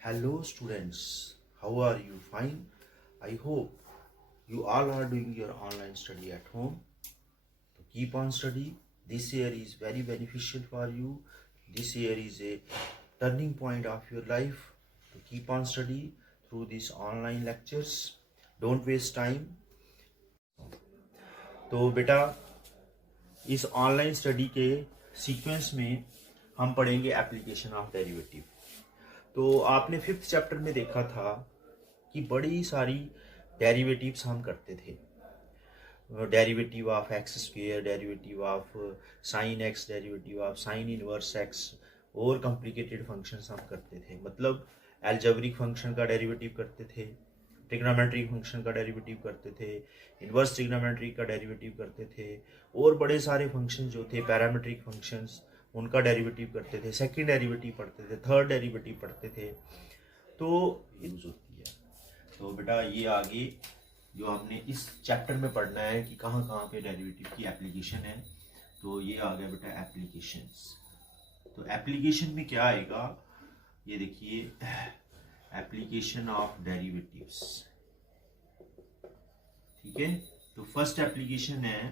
Hello students, how are you? Fine. I hope you all are doing your online study at home. So keep on study. This year is very beneficial for you. This year is a turning point of your life. To keep on study through these online lectures. Don't waste time. तो बेटा इस online study के sequence में हम पढ़ेंगे application of derivative. तो आपने 5th chapter में देखा था कि बड़ी सारी डेरिवेटिव्स हम करते थे। Derivative of x square, derivative of sine x, derivative of sine inverse x और कॉम्प्लिकेटेड फंक्शंस हम करते थे। मतलब एल्जेब्रिक फंक्शन का डेरिवेटिव करते थे, ट्रिग्नोमेट्रिक फंक्शन का डेरिवेटिव करते थे, इनवर्स ट्रिग्नोमेट्रिक का डेरिवेटिव करते थे और बड़े सारे फंक्शन जो थे पैरामीट्रिक फंक्शंस उनका डेरिवेटिव करते थे, सेकंड डेरिवेटिव पढ़ते थे, थर्ड डेरिवेटिव पढ़ते थे। तो यूज होती है। तो बेटा ये आगे जो हमने इस चैप्टर में पढ़ना है कि कहाँ कहाँ पे डेरिवेटिव की एप्लीकेशन है। तो ये आ गया बेटा एप्लीकेशंस। तो एप्लीकेशन में क्या आएगा, ये देखिए एप्लीकेशन ऑफ डेरिवेटिव्स। ठीक है, तो फर्स्ट एप्लीकेशन है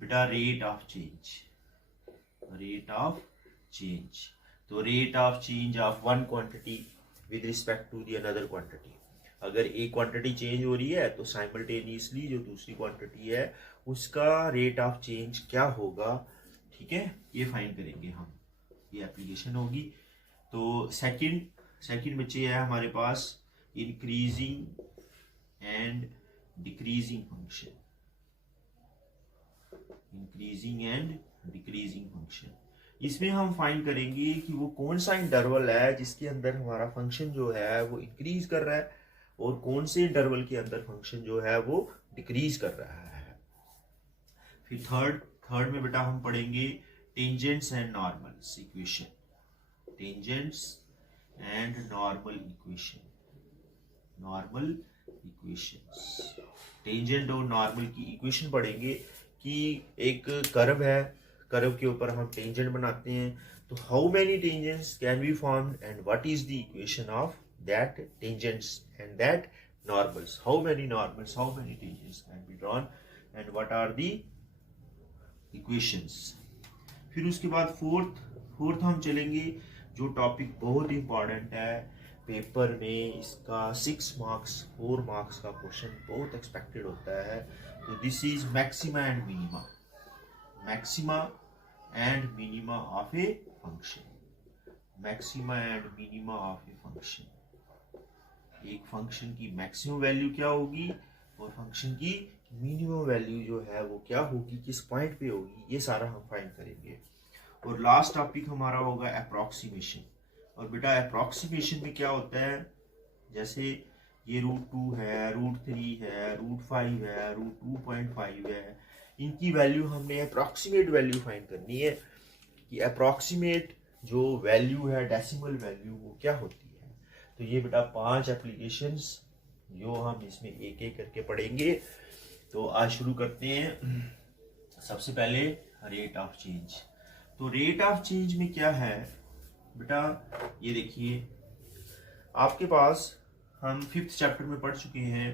बेटा rate of change. Rate of change, तो rate of change of one quantity with respect to the another quantity. अगर एक क्वांटिटी चेंज हो रही है तो साइमल्टेनियसली जो दूसरी क्वांटिटी है उसका रेट ऑफ चेंज क्या होगा, ठीक है, ये फाइंड करेंगे हम। ये एप्लीकेशन होगी। तो सेकंड बच्चे है हमारे पास increasing and decreasing function. Increasing and decreasing function, इसमें हम फाइंड करेंगे कि वो कौन सा इंटरवल है जिसके अंदर हमारा फंक्शन जो है वो इंक्रीज कर रहा है और कौन से इंटरवल के अंदर फंक्शन जो है वो डिक्रीज कर रहा है। फिर थर्ड में बेटा हम पढ़ेंगे tangents and normals equation. Tangents and normal equation. Normal equations, tangent और नॉर्मल की इक्वेशन पढ़ेंगे कि एक कर्व है, कर्व के ऊपर हम टेंजेंट बनाते हैं। तो how many tangents can be formed and what is the equation of that tangents and that normals. How many normals, how many tangents can be drawn and what are the equations. फिर उसके बाद fourth हम चलेंगे जो topic बहुत important है paper में, इसका 6 मार्क्स 4 मार्क्स का क्वेश्चन बहुत एक्सपेक्टेड होता है। तो this is maxima and minima. Maxima and minima of a function. Maxima and minima of a function. एक फंक्शन की मैक्सिमम वैल्यू क्या होगी और फंक्शन की मिनिमम वैल्यू जो है वो क्या होगी, किस पॉइंट पे होगी, ये सारा हम फाइंड करेंगे। और लास्ट टॉपिक हमारा होगा अप्रॉक्सीमेशन। और बेटा अप्रॉक्सीमेशन में क्या होता है, जैसे ये √2 है, √3 है, √5 है, √2.5 है, इनकी वैल्यू हमने अप्रॉक्सीमेट वैल्यू फाइंड करनी है कि अप्रॉक्सीमेट जो वैल्यू है डेसिमल वैल्यू वो क्या होती है। तो ये बेटा 5 एप्लीकेशंस जो हम इसमें एक एक करके पढ़ेंगे। तो आज शुरू करते हैं। सबसे पहले रेट ऑफ चेंज। तो रेट ऑफ चेंज में क्या है बेटा, ये देखिए आपके पास हम 5th चैप्टर में पढ़ चुके हैं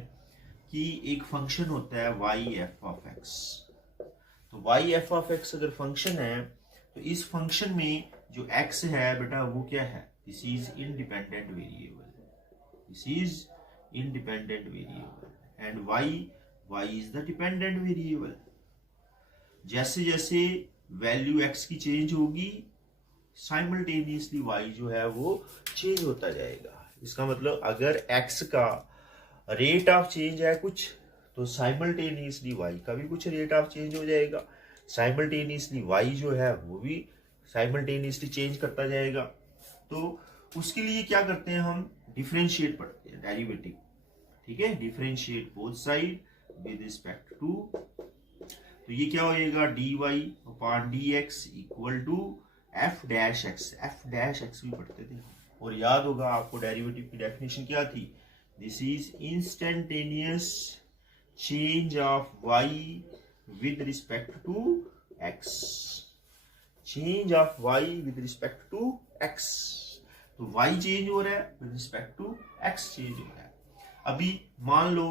कि एक फंक्शन होता है y(f(x). तो y(f(x) अगर फंक्शन है तो इस फंक्शन में जो x है बेटा वो क्या है, this is independent variable. This is independent variable and y is the dependent variable. जैसे जैसे वैल्यू x की चेंज होगी साइमल्टेनियसली y जो है वो चेंज होता जाएगा। इसका मतलब अगर x का रेट ऑफ चेंज है कुछ तो साइमल्टेनियसली y का भी कुछ रेट ऑफ चेंज हो जाएगा। साइमल्टेनियसली y जो है वो भी साइमल्टेनियसली चेंज करता जाएगा। तो उसके लिए क्या करते हैं, हम डिफरेंशिएट पढ़ते हैं, डेरिवेटिव। ठीक है, differentiate both side with respect to. तो ये क्या होएगा, dy/dx equal to f'(x). f'(x) भी पढ़ते थे और याद होगा आपको डेरिवेटिव की डेफिनेशन क्या थी, this is instantaneous change of y with respect to x। Change of y with respect to x। तो y चेंज हो रहा है with respect to x change हो रहा है। अभी मान लो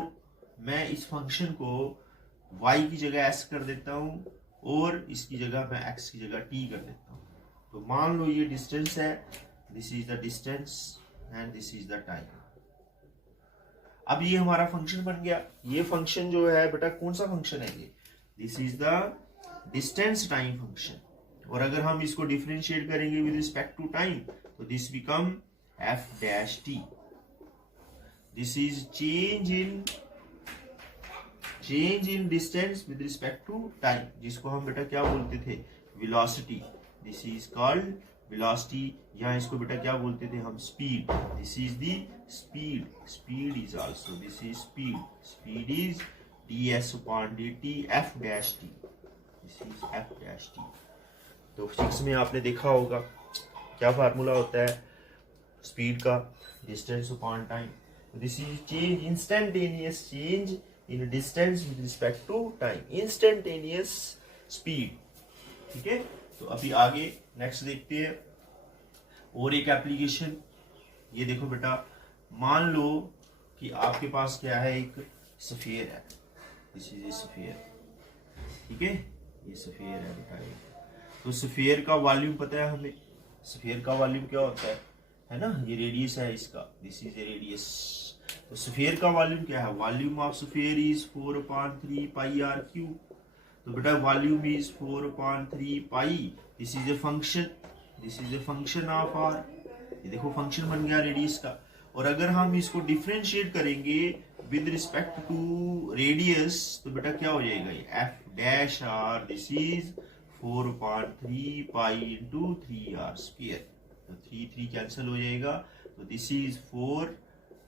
मैं इस फंक्शन को y की जगह s कर देता हूं और इसकी जगह मैं x की जगह t कर देता हूं। तो मान लो ये डिस्टेंस है, this is the distance and this is the time. अब ये हमारा फंक्शन बन गया। ये फंक्शन जो है बेटा कौन सा फंक्शन है ये? This is the distance time function. और अगर हम इसको डिफरेंशिएट करेंगे विद रिस्पेक्ट टू टाइम तो this become f dash t। This is change in distance with respect to time, जिसको हम बेटा क्या बोलते थे? Velocity. This is called velocity, या इसको बेटा क्या बोलते थे हम? Speed. This is the speed is also, this is speed is ds upon dt f dash t, this is f dash t। तो फिजिक्स में आपने देखा होगा क्या फार्मूला होता है स्पीड का? Distance upon time. This is change, instantaneous change in distance with respect to time, instantaneous speed. ठीक है, तो अभी आगे नेक्स्ट देखते हैं और एक एप्लीकेशन। ये देखो बेटा, मान लो कि आपके पास क्या है, एक स्फीयर है। This is A sphere. ठीक है, ये स्फीयर है बेटा ये। तो स्फीयर का वॉल्यूम पता है हमें? स्फीयर का वॉल्यूम क्या होता है ना? ये रेडियस है इसका, दिस इज ए रेडियस। तो स्फीयर का वॉल्यूम क्या है? Volume of sphere is 4/3 pi r cube. तो बेटा volume is 4/3 pi, this is a function, this is a function of r. ये देखो फंक्शन बन गया रेडियस का। और अगर हम इसको डिफरेंशिएट करेंगे विद रिस्पेक्ट टू रेडियस तो बेटा क्या हो जाएगा? ये f dash r, this is 4/3 pi into 3r square. तो 3 कैंसिल हो जाएगा, तो this is 4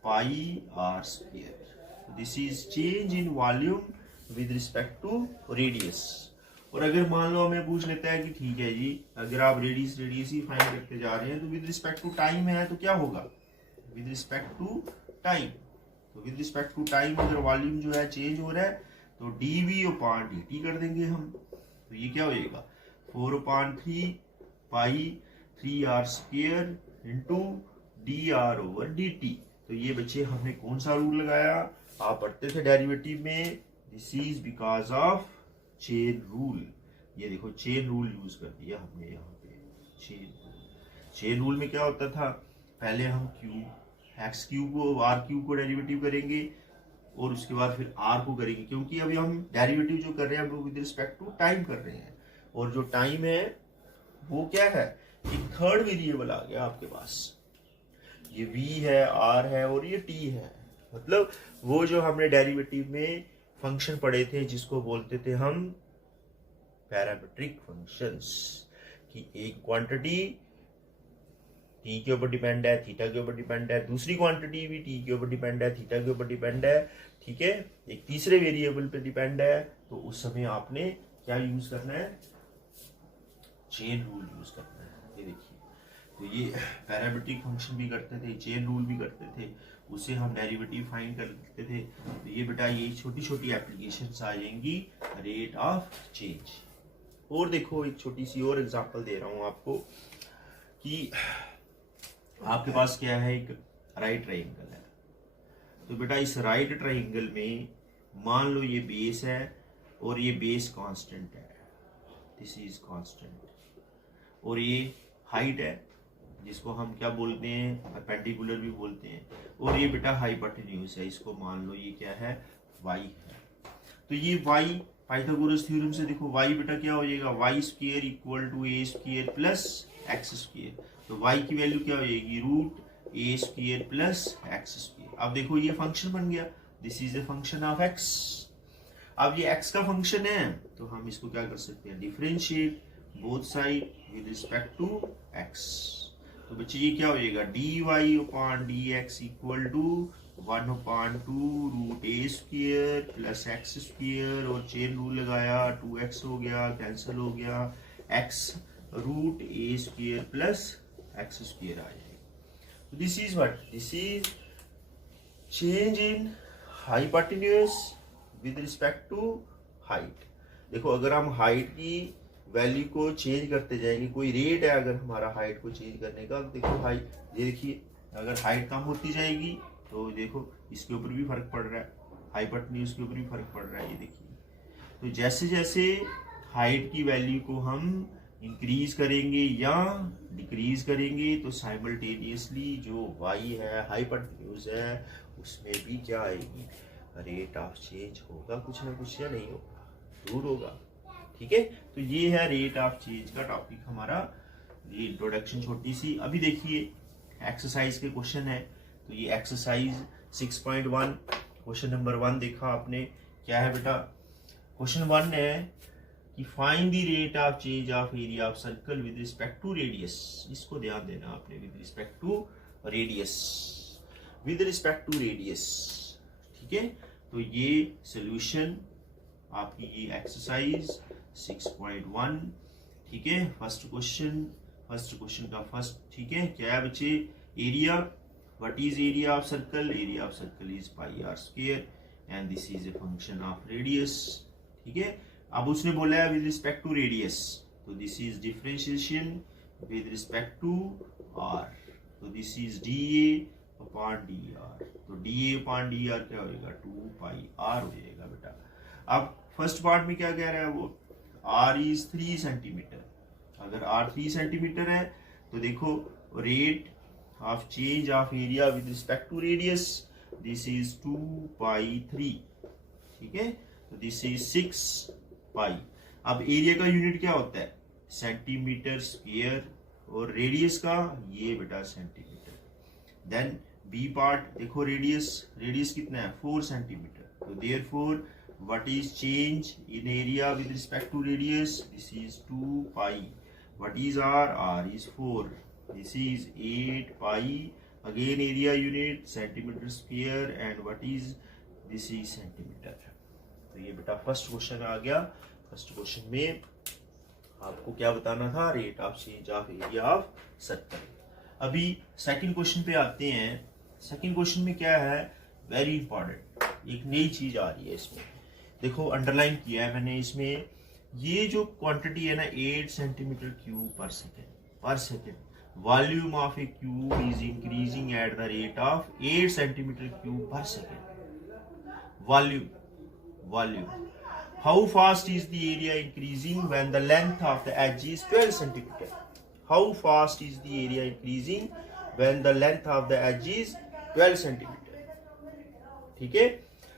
pi r square. This is change in volume with respect to radius. और अगर मान लो हमें पूछ लेता है कि ठीक है जी, अगर आप रेडियस ही फाइंड करते जा रहे हैं तो विद रिस्पेक्ट टू टाइम है तो क्या होगा? विद रिस्पेक्ट टू टाइम, तो विद रिस्पेक्ट टू टाइम अगर वॉल्यूम जो है चेंज हो रहा है तो dv/dt कर देंगे हम। तो ये क्या हो जाएगा? 4/3 पाई 3r स्क्वायर इंटू dr/dt। तो ये बच्चे हमने कौन सा रूल लगाया? आप पढ़ते थे डेरिवेटिव में, this is because of chain rule. ये देखो चेन रूल यूज कर दिया हमने यहाँ पे। चेन रूल में क्या होता था? पहले हम एक्स क्यूब को आर क्यूब को डेरिवेटिव करेंगे और उसके बाद फिर आर को करेंगे, क्योंकि अभी हम डेरिवेटिव जो कर रहे हैं वो विद रिस्पेक्ट टू टाइम कर रहे हैं। और जो टाइम है वो क्या है? एक थर्ड वेरिएबल आ गया आपके पास। ये v है, r है और ये t है। मतलब वो जो हमने डेरिवेटिव में फंक्शन पढ़े थे जिसको बोलते थे हम पैरामीट्रिक फंक्शंस, कि एक क्वांटिटी t के ऊपर डिपेंड है, थीटा के ऊपर डिपेंड है, दूसरी क्वांटिटी भी t के ऊपर डिपेंड है, थीटा के ऊपर डिपेंड है। ठीक है, एक तीसरे वेरिएबल पे डिपेंड है। तो उस समय आपने क्या यूज करना है? चेन रूल यूज करना है। ये देखिए, तो ये पैरामीट्रिक फंक्शन भी करते थे, चेन रूल भी करते थे, उससे हम डेरिवेटिव फाइंड कर लेते थे। तो ये बेटा ये छोटी छोटी एप्लीकेशंस आ जाएंगी रेट ऑफ चेंज। और देखो एक छोटी सी और एग्जांपल दे रहा हूं आपको कि आपके पास क्या है, एक राइट ट्राइंगल है। तो बेटा इस राइट ट्राइंगल में मान लो ये बेस है और ये बेस कांस्टेंट है, दिस इज कांस्टेंट। और ये हाइट है जिसको हम क्या बोलते हैं? परपेंडिकुलर भी बोलते हैं। और ये बेटा हाइपोटेन्यूज है, इसको मान लो ये क्या है? y है। तो ये y पाइथागोरस थ्योरम से देखो y बेटा क्या हो जाएगा? y square equal to a square plus x square. तो y की वैल्यू क्या हो जाएगी? Root a square plus x square. अब देखो ये फंक्शन बन गया, this is a function of x। अब ये x का फंक्शन है तो हम इसको क्या कर सकते हैं? Differentiate both side with respect to x। तो बच्चे ये क्या हो जाएगा? dy/dx equal to 1/2 root a square plus x square. और चेन रूल लगाया, 2x हो गया, कैंसिल हो गया, x root a square plus x square आ जाएगा। तो this is what? This is change in hypotenuse with respect to height. देखो अगर हम हाइट की वैल्यू को चेंज करते जाएंगे, कोई रेट है अगर हमारा हाइट को चेंज करने का, देखो हाइट, ये देखिए अगर हाइट कम होती जाएगी तो देखो इसके ऊपर भी फर्क पड़ रहा है, हाइपोटेन्यूज के ऊपर भी फर्क पड़ रहा है, ये देखिए। तो जैसे जैसे हाइट की वैल्यू को हम इंक्रीज करेंगे या डिक्रीज करेंगे तो साइमल्टेनियसली जो वाई है, हाइपोटेन्यूज है, उसमें भी क्या आएगी, रेट ऑफ चेंज होगा कुछ ना कुछ, या नहीं होगा, जरूर होगा। ठीक है, तो ये है रेट ऑफ चेंज का टॉपिक हमारा, ये इंट्रोडक्शन छोटी सी। अभी देखिए एक्सरसाइज के क्वेश्चन है, तो ये एक्सरसाइज 6.1 क्वेश्चन नंबर 1 देखा आपने, क्या है बेटा, क्वेश्चन 1 है कि find the rate of change of area of circle with respect to radius. इसको ध्यान देना आपने, with respect to radius, with respect to radius. ठीक है, तो ये सोल्यूशन आपकी ये एक्सरसाइज 6.1। ठीक है, फर्स्ट क्वेश्चन का फर्स्ट, ठीक है, क्या है बच्चे, area, what is area of circle, area of circle is pi r square and this is a function of radius. ठीक है, अब उसने बोला है विद रिस्पेक्ट टू रेडियस, तो this is differentiation with respect to r, तो this is d a upon d r, तो d a upon d r क्या होगा, 2 पाई आर हो जाएगा बेटा। अब फर्स्ट पार्ट में क्या कह रहा है वो, r इज 3 सेंटीमीटर, अगर r 3 सेंटीमीटर है तो देखो rate of change of area with respect to radius, this is 2 pi 3। ठीक है, तो दिस इज 6 पाई। अब एरिया का यूनिट क्या होता है, सेंटीमीटर स्क्वायर, और रेडियस का ये बेटा सेंटीमीटर। देन बी पार्ट देखो, रेडियस कितना है, 4 सेंटीमीटर, तो therefore what is change in area with respect to radius, this is 2 pi, what is r is 4, this is 8 pi, again area unit centimeter square, and what is, this is centimeter। तो ये बेटा first question आ गया। First question में आपको क्या बताना था, rate of change of area of circle. अभी सेकंड क्वेश्चन पे आते हैं। सेकंड क्वेश्चन में क्या है, वेरी इंपॉर्टेंट, एक नई चीज आ रही है इसमें, देखो अंडरलाइन किया है मैंने इसमें, ये जो क्वांटिटी है ना 8 सेंटीमीटर क्यूब पर second, volume of a cube is increasing at the rate of 8 centimetre cube पर second. Volume, how fast is the area increasing when the length of the edge is 12 centimetre, how fast is the area increasing when the length of the edge is 12 centimetre. ठीक है,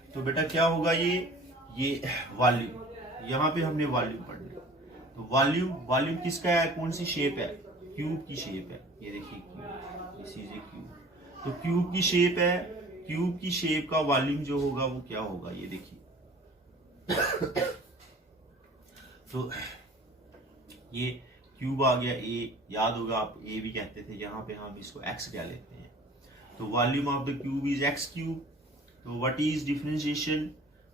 तो बेटा क्या होगा, ये volume, यहाँ पे हमने वॉल्यूम पढ़ना, तो वॉल्यूम किसका है, कौन सी शेप है, क्यूब की शेप है, ये देखिए cube, this is A cube, तो क्यूब की शेप है, क्यूब की शेप का वॉल्यूम जो होगा वो क्या होगा, ये देखिए तो ये क्यूब आ गया, ए याद होगा, आप ए भी कहते थे, यहाँ पे हम इसको एक्स क्या लेते हैं, तो volume of the cube is x cube. तो what is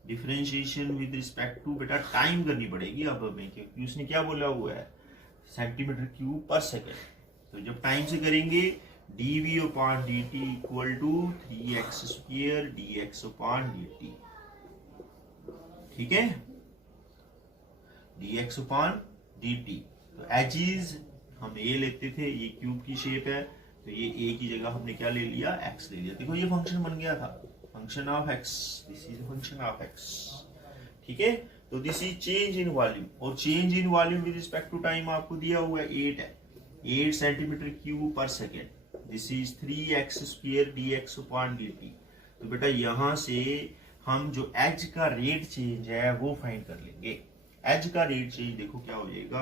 differentiation with respect to, बेटा टाइम करनी पड़ेगी अब हमें, क्योंकि उसने क्या बोला हुआ है, सेंटीमीटर क्यूब पर सेकेंड। तो जब टाइम से करेंगे, dv upon dt equal to 3x square dx upon dt। ठीक है, dx अपॉन dt, तो एजिज हम ए लेते थे, ये क्यूब की शेप है, तो ये ए की जगह हमने क्या ले लिया, x ले लिया। देखो ये फंक्शन बन गया था, function of x, this is function of x। ठीक है, तो this is change in volume, और change in volume with respect to time आपको दिया हुआ है 8 है, 8 सेंटीमीटर क्यूब पर second, this is 3x square dx upon dt। तो बेटा यहां से हम जो एज का रेट चेंज है वो फाइंड कर लेंगे। एज का रेट चेंज देखो क्या हो जाएगा,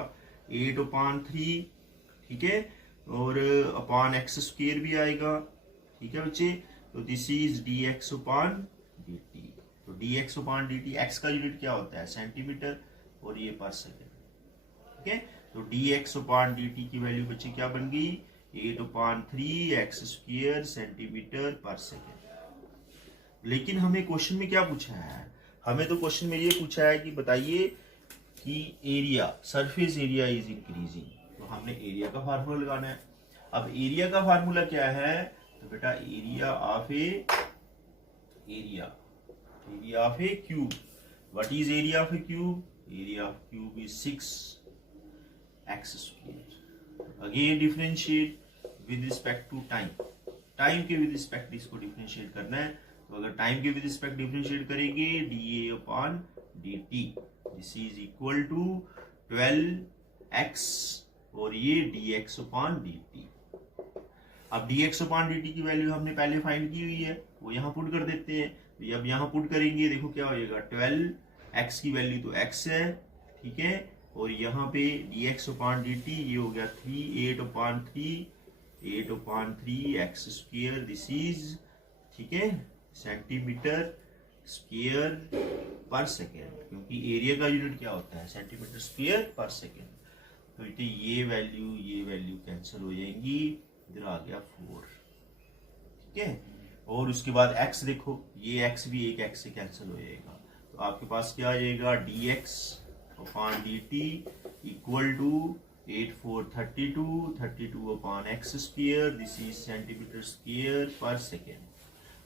8 अपॉन 3, ठीक है, और अपॉन एक्स स्क्वायर भी आएगा। ठीक है बच्चे, तो this is dx upon dt, तो dx अपॉन dt, x का यूनिट क्या होता है, सेंटीमीटर, और ये पर सेकेंड। ठीक है, तो dx अपॉन dt की वैल्यू बच्चे क्या बन गई, 8 upon 3x square centimetre per second. लेकिन हमें क्वेश्चन में क्या पूछा है, हमें तो क्वेश्चन में ये पूछा है कि बताइए कि area, surface area is increasing, तो हमने एरिया का फार्मूला लगाना है। अब एरिया का फार्मूला क्या है, तो बेटा area of a cube, what is area of a cube, area of cube is 6, x square. Again differentiate with respect to time, time के विद रिस्पेक्ट इसको डिफरेंशिएट करना है। तो अगर टाइम के विद रिस्पेक्ट डिफरेंशिएट करेंगे d a upon d t, this is equal to 12x और ये dx अपॉन dt। अब dx अपॉन dt की वैल्यू हमने पहले फाइंड की हुई है, वो यहाँ पुट कर देते हैं। तो अब यहाँ पुट करेंगे, देखो क्या हो जाएगा, 12x की वैल्यू तो x है, ठीक है, और यहाँ पे dx अपॉन dt ये हो गया 8 upon 3 x square, this is, ठीक है, सेंटीमीटर स्क्वायर पर सेकेंड, क्योंकि एरिया का यूनिट क्या होता है, सेंटीमीटर स्क्वायर पर सेकेंड। तो ये वैल्यू कैंसिल हो जाएंगी, इधर आ गया 4, ठीक है। और उसके बाद x देखो, ये x भी एक x से कैंसिल हो जाएगा, तो आपके पास क्या आ जाएगा, dx upon dt equal to 8 4 32 upon x square, this is centimetre square per second.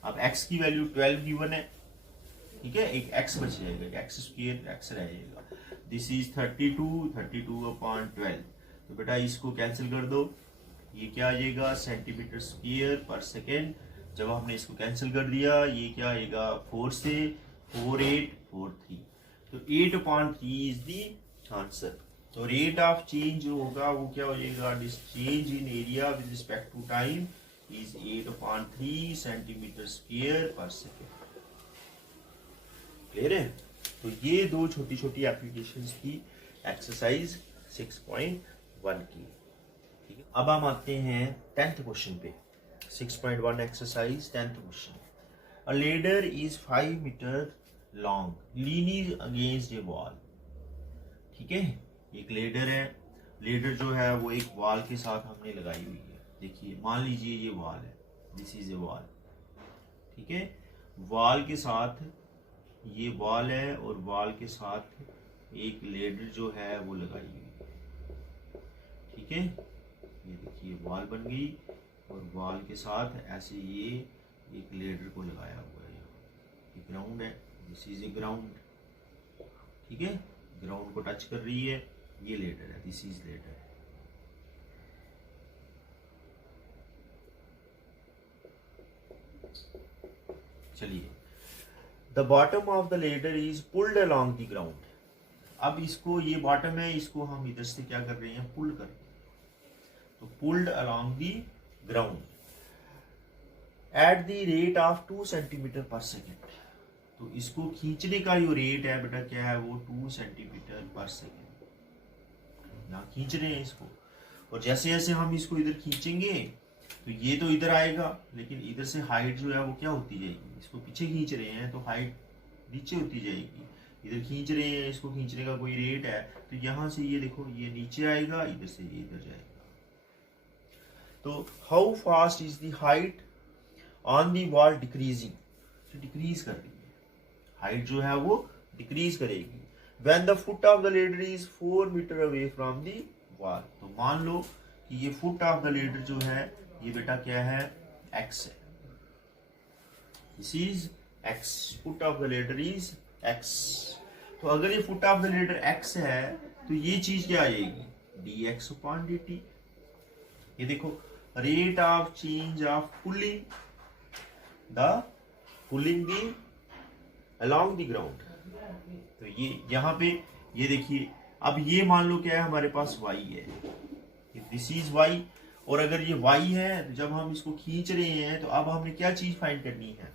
अब x की वैल्यू 12 गिवन है, ठीक है, एक x बच जाएगा, एक्स स्क्वायर x रह जाएगा, दिस इज 32 अपॉन 12। तो बेटा इसको कैंसिल कर दो, ये क्या आ जाएगा, सेंटीमीटर स्क्वायर पर सेकेंड। जब हमने इसको कैंसिल कर दिया, ये क्या आएगा, 4 से 4 8 4 3, तो 8 अपॉन 3 इज दी आंसर। तो रेट ऑफ चेंज जो होगा वो क्या हो जाएगा, this change in area with respect to time is 8 upon 3 centimetre square per second. Clear है। तो ये दो छोटी छोटी एप्लीकेशंस की एक्सरसाइज 6.1 की, ठीक है। अब हम आते हैं 10th क्वेश्चन पे, 6.1 exercise 10th question. A ladder is 5 metre long leaning against a wall, ठीक है, एक लेडर है, लेडर जो है वो एक वॉल के साथ हमने लगाई हुई है। देखिए मान लीजिए ये वॉल है, दिस इज ए वॉल, ठीक है, वॉल के साथ ये वॉल है और वॉल के साथ एक लेडर जो है वो लगाई हुई है, ठीक है। ये देखिए वॉल बन गई और वॉल के साथ ऐसे ये एक लेडर को लगाया हुआ है। ये ग्राउंड है, दिस इज ए ग्राउंड, ठीक है, ग्राउंड को टच कर रही है, ये लेडर है, दिस इज लेडर। चलिए, the bottom of the ladder is pulled along the ground. अब इसको, ये बॉटम है, इसको हम इधर से क्या कर रहे हैं, पुल कर रहे हैं। तो pulled along the ground eight the rate of 2 centimetre per second. तो इसको खींचने का जो रेट है बेटा क्या है, वो 2 सेंटीमीटर पर सेकेंड। यहाँ खींच रहे हैं इसको, और जैसे जैसे हम इसको इधर खींचेंगे तो ये तो इधर आएगा, लेकिन इधर से हाइट जो है वो क्या होती जाएगी, इसको पीछे खींच रहे हैं तो हाइट नीचे होती जाएगी। इधर खींच रहे हैं, इसको खींचने का कोई रेट है, तो यहाँ से ये देखो ये नीचे आएगा, इधर से ये इधर जाएगा। तो how fast is the height on the wall decreasing, decrease कर रही है, हाइट जो है वो डिक्रीज करेगी। When the foot of the ladder is 4 metre away from the wall. तो मान लो कि ये फुट ऑफ द लेडर जो है ये बेटा क्या है, x है, this is x, foot of the ladder is x। तो अगर ये foot of the ladder x है तो ये चीज क्या आ जाएगी, dx अपॉन dt। ये देखो rate of change of pulling the along the ground. तो ये यहाँ पे ये देखिए, अब ये मान लो क्या है, हमारे पास y है, दिस इज y, और अगर ये y है तो जब हम इसको खींच रहे हैं तो अब हमने क्या चीज फाइंड करनी है,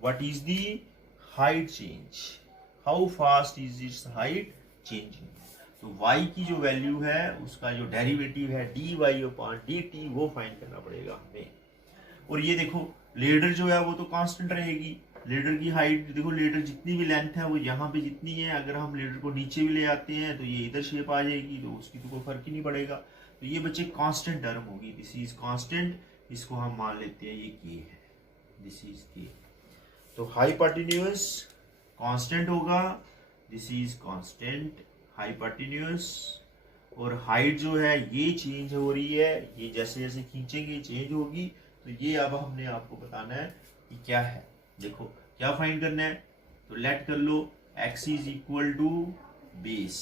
what is the height change, how fast is it's height changing. तो y की जो वैल्यू है उसका जो डेरिवेटिव है dy अपॉन dt वो फाइंड करना पड़ेगा हमें। और ये देखो लेडर जो है वो तो कांस्टेंट रहेगी, लेडर की हाइट देखो, लेडर जितनी भी लेंथ है वो यहाँ पे जितनी है, अगर हम लेडर को नीचे भी ले आते हैं तो ये इधर शेप आ जाएगी, तो उसकी तो कोई फर्क ही नहीं पड़ेगा। तो ये बच्चे कांस्टेंट टर्म होगी, दिस इज कांस्टेंट, इसको हम मान लेते हैं ये के है, दिस इज के। तो हाइपोटेन्यूज कांस्टेंट होगा, दिस इज कांस्टेंट हाइपोटेन्यूज। और हाइट जो है ये चेंज हो रही है, ये जैसे जैसे खींचेंगे चेंज होगी। तो ये अब हमने आपको बताना है कि क्या है। देखो क्या फाइंड करना है, तो लेट कर लो x is equal to base,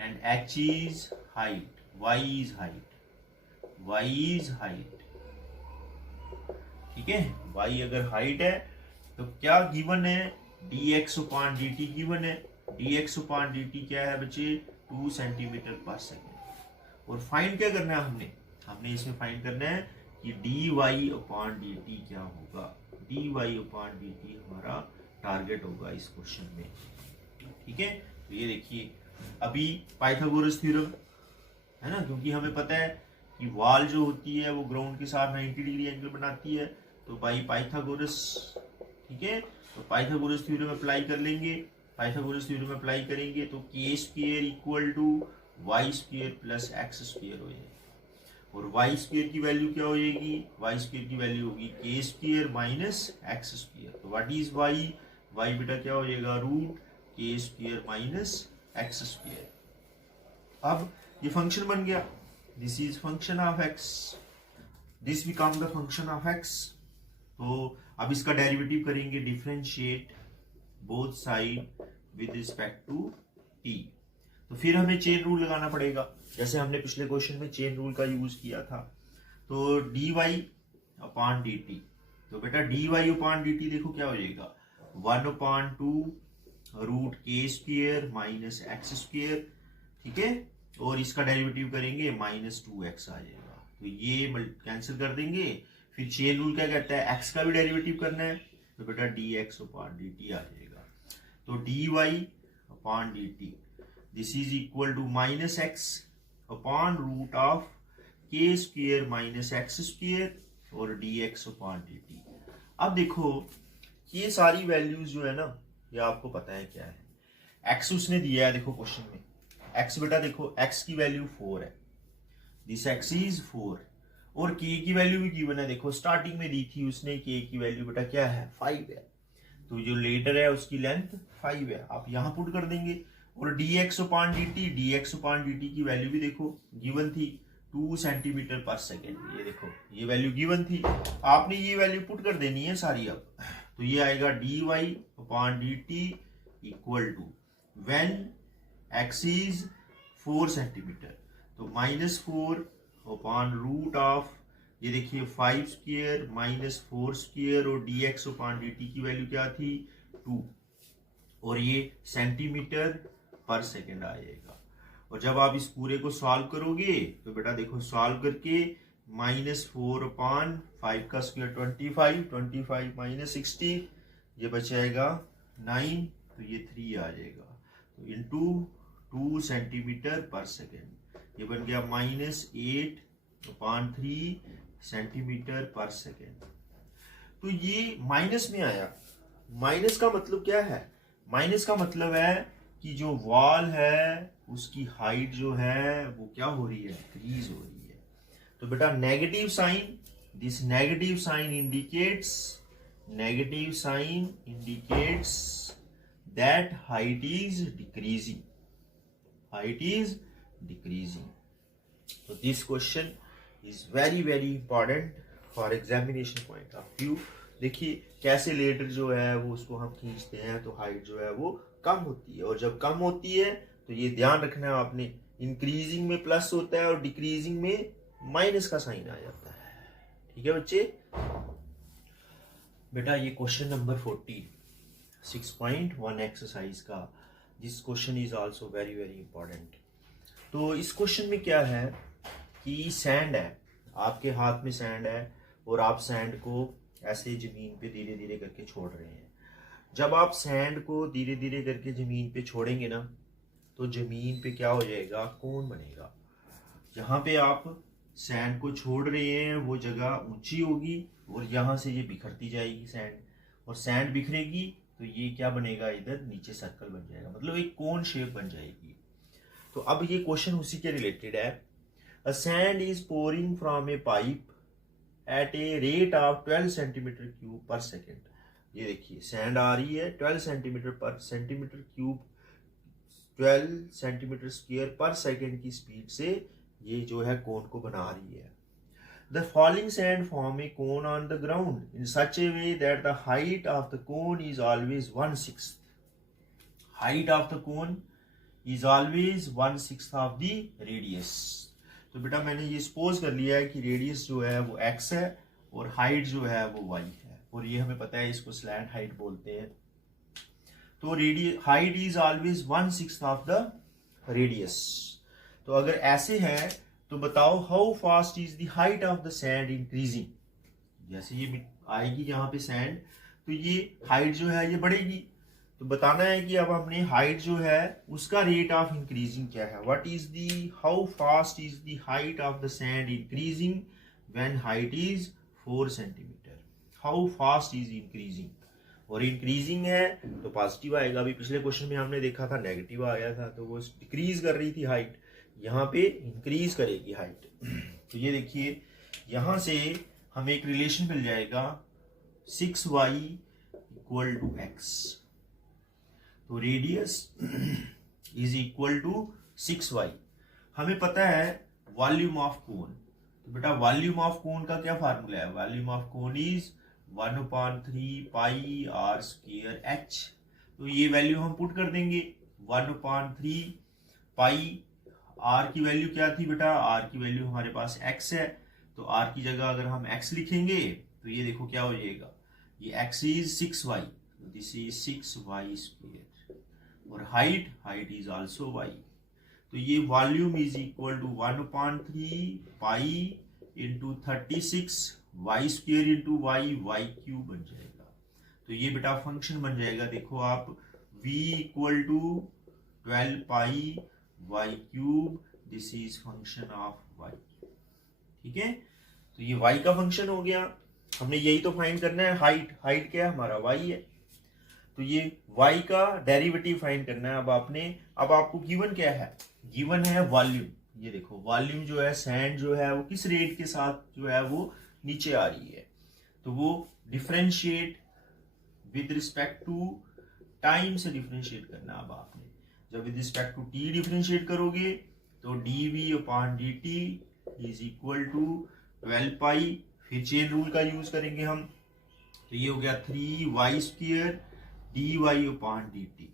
and h is height, y is height, y is height, ठीक है। y अगर हाइट है तो क्या गिवन है, dx upon dt गिवन है। dx upon dt क्या है बच्चे, 2 सेंटीमीटर पर सेकेंड। और फाइंड क्या करना है हमने इसमें फाइंड करना है कि dy upon dt क्या होगा। dy upon dt हमारा टारगेट होगा इस क्वेश्चन में, ठीक है। तो ये देखिए अभी पाइथागोरस थ्योरम है ना, क्योंकि हमें पता है कि वॉल जो होती है वो ग्राउंड के साथ 90 डिग्री एंगल बनाती है, तो बाई पाइथागोरस, ठीक है। तो पाइथागोरस थ्योरम अप्लाई कर लेंगे। पाइथागोरस थ्योरम अप्लाई करेंगे तो k square equal to y square plus x square हो जाएगा। और वाई स्क्वायर की वैल्यू क्या हो जाएगी, वाई स्क्वायर की वैल्यू होगी के स्क्वायर माइनस एक्स स्क्वायर। तो व्हाट इज वाई, वाई बेटा क्या हो जाएगा, रूट के स्क्वायर माइनस एक्स स्क्वायर। अब ये फंक्शन बन गया, this is function of x, this become the function of x. तो अब इसका डेरिवेटिव करेंगे, differentiate both side with respect to t. तो फिर हमें चेन रूल लगाना पड़ेगा, जैसे हमने पिछले क्वेश्चन में चेन रूल का यूज किया था। तो d y upon d t, तो बेटा d y upon d t देखो क्या हो जाएगा, 1/2 रूट के स्क्वायर माइनस एक्स स्क्वायर, ठीक है। और इसका डेरिवेटिव करेंगे -2x आ जाएगा, तो ये कैंसिल कर देंगे। फिर चेन रूल क्या कहता है, x का भी डेरिवेटिव करना है, तो बेटा dx अपॉन dt आ जाएगा। तो dy upon dt this is equal to -x upon root of k square minus x square और dx अपॉन dt। अब देखो ये सारी वैल्यूज जो है ना, ये आपको पता है क्या है। x उसने दिया है, देखो क्वेश्चन में x बेटा देखो x की वैल्यू 4 है, दिस x इज 4, और k की वैल्यू भी गिवन है, देखो स्टार्टिंग में दी थी उसने, k की वैल्यू बेटा क्या है 5 है, तो जो लेटर है उसकी लेंथ 5 है, आप यहां पुट कर देंगे। और dx upon dt की वैल्यू भी देखो गिवन थी 2 सेंटीमीटर पर सेकेंड, ये देखो ये वैल्यू गिवन थी, आपने ये वैल्यू पुट कर देनी है सारी। अब तो ये आएगा dy upon dt equal to when x is 4 centimetre, तो -4 अपॉन रूट ऑफ, ये देखिए 5 स्क्वायर माइनस 4 स्क्वायर, और dx अपॉन dt की वैल्यू क्या थी 2, और ये सेंटीमीटर पर सेकेंड आ जाएगा। और जब आप इस पूरे को सॉल्व करोगे तो बेटा देखो सॉल्व करके -4 अपॉन 5 का स्क्वायर 25 माइनस 60, ये बचाएगा 9, तो ये 3 आ जाएगा, तो इनटू 2 सेंटीमीटर पर सेकेंड, ये बन गया -8 अपॉन 3 सेंटीमीटर पर सेकेंड। तो ये माइनस में आया, माइनस का मतलब क्या है, माइनस का मतलब है कि जो वॉल है उसकी हाइट जो है वो क्या हो रही है, इंक्रीज हो रही है। तो बेटा negative sign, this negative sign indicates that height is decreasing, height is decreasing. So this question is very very important for examination point of view। देखिए कैसे लेटर जो है वो उसको हम खींचते हैं तो हाइट जो है वो कम होती है, और जब कम होती है तो ये ध्यान रखना है आपने, इंक्रीजिंग में प्लस होता है और डिक्रीजिंग में माइनस का साइन आ जाता है, ठीक है बच्चे। बेटा ये क्वेश्चन नंबर 14 6.1 एक्सरसाइज का, this question is also very very important. तो इस क्वेश्चन में क्या है कि सैंड है, आपके हाथ में सैंड है और आप सैंड को ऐसे जमीन पे धीरे धीरे करके छोड़ रहे हैं। जब आप सैंड को धीरे धीरे करके जमीन पे छोड़ेंगे ना, तो जमीन पे क्या हो जाएगा, कोन बनेगा। जहाँ पे आप सैंड को छोड़ रहे हैं वो जगह ऊंची होगी और यहाँ से ये बिखरती जाएगी सैंड, और सैंड बिखरेगी तो ये क्या बनेगा, इधर नीचे सर्कल बन जाएगा, मतलब एक कोन शेप बन जाएगी। तो अब ये क्वेश्चन उसी के रिलेटेड है। A sand is pouring from a pipe at a rate of 12 centimetre cube पर सेकेंड। ये देखिए सैंड आ रही है 12 centimetre per centimetre cube, 12 centimetre square per second की स्पीड से ये जो है कोन को बना रही है। The falling sand form a cone on the ground in such a way that the height of the cone is always 1/6. Height of the cone is always 1/6 of the radius. तो बेटा मैंने ये सपोज कर लिया है कि radius जो है वो x है और हाइट जो है वो y है, और ये हमें पता है इसको स्लैंट हाइट बोलते हैं। तो height is always 1/6 of the radius. तो अगर ऐसे है तो बताओ how fast is the height of the sand increasing. जैसे ये आएगी यहाँ पे सैंड, तो ये हाइट जो है ये बढ़ेगी। तो बताना है कि अब हमने हाइट जो है उसका रेट ऑफ इंक्रीजिंग क्या है। What is the, how fast is the height of the sand increasing when height is 4 centimetre. How fast is increasing, और इंक्रीजिंग है तो पॉजिटिव आएगा। अभी पिछले क्वेश्चन में हमने देखा था नेगेटिव आया था, तो वो डिक्रीज कर रही थी हाइट, यहाँ पे इंक्रीज करेगी हाइट। तो ये देखिए यहाँ से हमें एक रिलेशन मिल जाएगा 6y इक्वल टू x। तो radius is equal to 6y। हमें पता है वॉल्यूम ऑफ कोन। तो बेटा वॉल्यूम ऑफ कोन का क्या फार्मूला है, volume of cone is 1/3 pi r square h। तो ये वैल्यू हम पुट कर देंगे, 1/3 पाई। r की वैल्यू क्या थी बेटा, r की वैल्यू हमारे पास x है, तो r की जगह अगर हम x लिखेंगे तो ये देखो क्या हो जाएगा, ये x is 6y, this is 6y square, और हाइट इज आल्सो y। तो ये volume is equal to 1/3 pi into 36 y square into y cube बन जाएगा। तो ये बेटा फंक्शन बन जाएगा, देखो आप v equal to 12 pi y cube, this is function of y। ठीक है, तो ये y का फंक्शन हो गया। हमने यही तो फाइंड करना है, हाइट क्या है हमारा y है, तो ये y का डेरिवेटिव फाइंड करना है। अब आपको गिवन क्या है, गिवन है वॉल्यूम। ये देखो वॉल्यूम जो है सैंड जो है वो किस रेट के साथ जो है वो नीचे आ रही है, तो वो differentiate with respect to time से डिफरेंशिएट करना। अब आपने जब with respect to t differentiate करोगे तो dv/dt इज इक्वल टू 12 पाई, फिर चेन रूल का यूज करेंगे हम, तो ये हो गया 3y स्क्वायर dy/dt।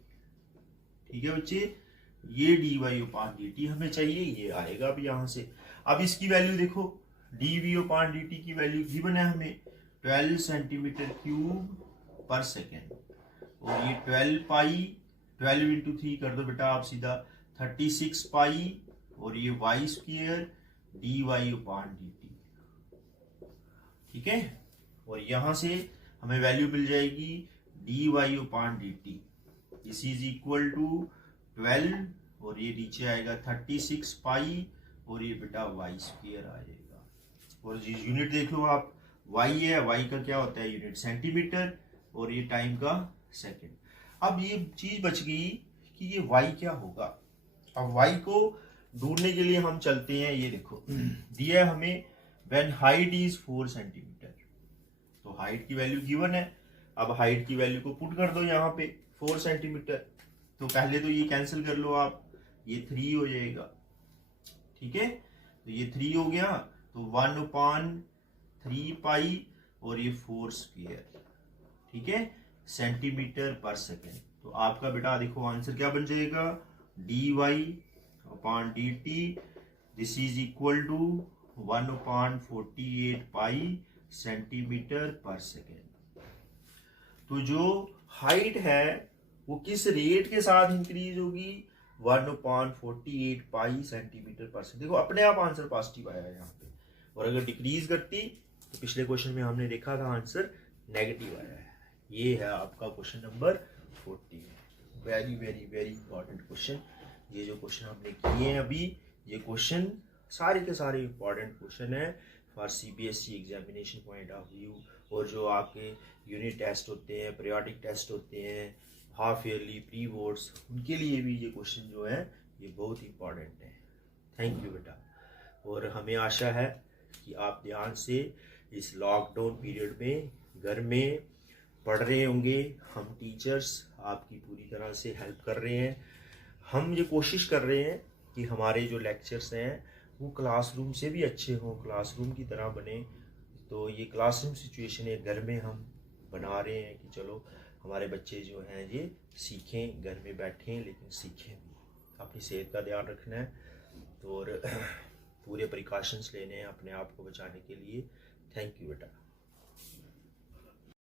ठीक है बच्चे, ये dy/dt हमें चाहिए, ये आएगा अब यहां से। अब इसकी वैल्यू देखो, dv/dt की वैल्यू गिवन है हमें 12 सेंटीमीटर क्यूब पर सेकेंड, और ये 12 पाई, 12 इंटू 3 कर दो बेटा आप सीधा, 36 पाई, और ये y स्क्वायर dy/dt। ठीक है, और यहां से हमें वैल्यू मिल जाएगी dy/dt, this is equal to 12, और ये नीचे आएगा 36 पाई, और ये बेटा y स्क्वायर आ जाएगा। और यूनिट देख लो आप, y है, y का क्या होता है यूनिट सेंटीमीटर, और ये टाइम का सेकंड। अब ये चीज बच गई कि ये y क्या होगा। अब y को ढूंढने के लिए हम चलते हैं, ये देखो दिया है हमें व्हेन हाइट इज 4 सेंटीमीटर। तो हाइट की वैल्यू गिवन है, अब हाइट की वैल्यू को पुट कर दो यहाँ पे 4 सेंटीमीटर। तो पहले तो ये कैंसिल कर लो आप, ये 3 हो जाएगा। ठीक है, तो ये 3 हो गया, तो 1/3 पाई, और ये 4 स्क्वायर, ठीक है, सेंटीमीटर पर सेकेंड। तो आपका बेटा देखो आंसर क्या बन जाएगा, dy/dt this is equal to 1/48 pi centimetre per second. तो जो हाइट है वो किस रेट के साथ इंक्रीज होगी, 1/48 पाई सेंटीमीटर पर सेकेंड। देखो अपने आप आंसर पॉजिटिव आया है यहाँ पे, और अगर डिक्रीज करती तो पिछले क्वेश्चन में हमने देखा था आंसर नेगेटिव आया है। ये है आपका question number 40। Very very very important question. ये जो क्वेश्चन हमने किए हैं अभी, ये क्वेश्चन सारे के सारे इंपॉर्टेंट क्वेश्चन है for CBSE examination point of view. और जो आपके यूनिट टेस्ट होते हैं, पीरियोडिक टेस्ट होते हैं, हाफ ईयरली, प्री बोर्ड्स, उनके लिए भी ये क्वेश्चन जो है ये बहुत इंपॉर्टेंट है। थैंक यू बेटा। और हमें आशा है कि आप ध्यान से इस लॉकडाउन पीरियड में घर में पढ़ रहे होंगे। हम टीचर्स आपकी पूरी तरह से हेल्प कर रहे हैं। हम ये कोशिश कर रहे हैं कि हमारे जो लेक्चर्स हैं वो क्लासरूम से भी अच्छे हों, क्लासरूम की तरह बने। तो ये क्लासरूम सिचुएशन है घर में हम बना रहे हैं कि चलो हमारे बच्चे जो हैं ये सीखें, घर में बैठें लेकिन सीखें भी। अपनी सेहत का ध्यान रखना है और पूरे प्रिकॉशंस लेने हैं अपने आप को बचाने के लिए। थैंक यू बेटा।